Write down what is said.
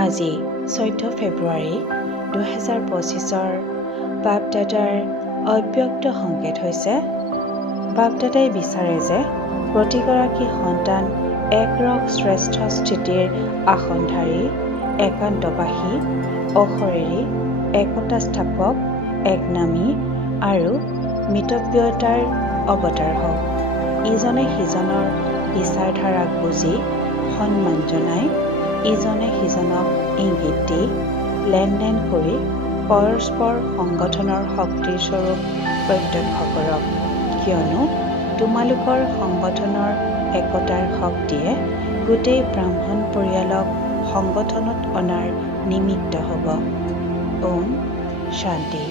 আজি চৈধ্য ফেব্ৰুৱাৰী দুহেজাৰ পঁচিছৰ বাপদাদাৰ অব্যক্ত সংকেত হৈছে বাপদাদাই বিচাৰে যে প্ৰতিগৰাকী সন্তান একৰক শ্ৰেষ্ঠ স্থিতিৰ আসনধাৰী একান্তবাসী অশৰীৰী একতা স্থাপক একনামী আৰু মিতব্যয়তাৰ অৱতাৰ হওক। ইজনে সিজনৰ বিচাৰধাৰাক বুজি সন্মান জনাই ইজনে সিজনক ইংগিত দি লেনদেন কৰি পৰস্পৰ সংগঠনৰ শক্তিৰ স্বৰূপ প্ৰত্যক্ষ কৰক। কিয়নো তোমালোকৰ সংগঠনৰ একতাৰ শক্তিয়ে গোটেই ব্ৰাহ্মণ পৰিয়ালক সংগঠনত অনাৰ নিমিত্ত হ'ব। ওম শান্তি।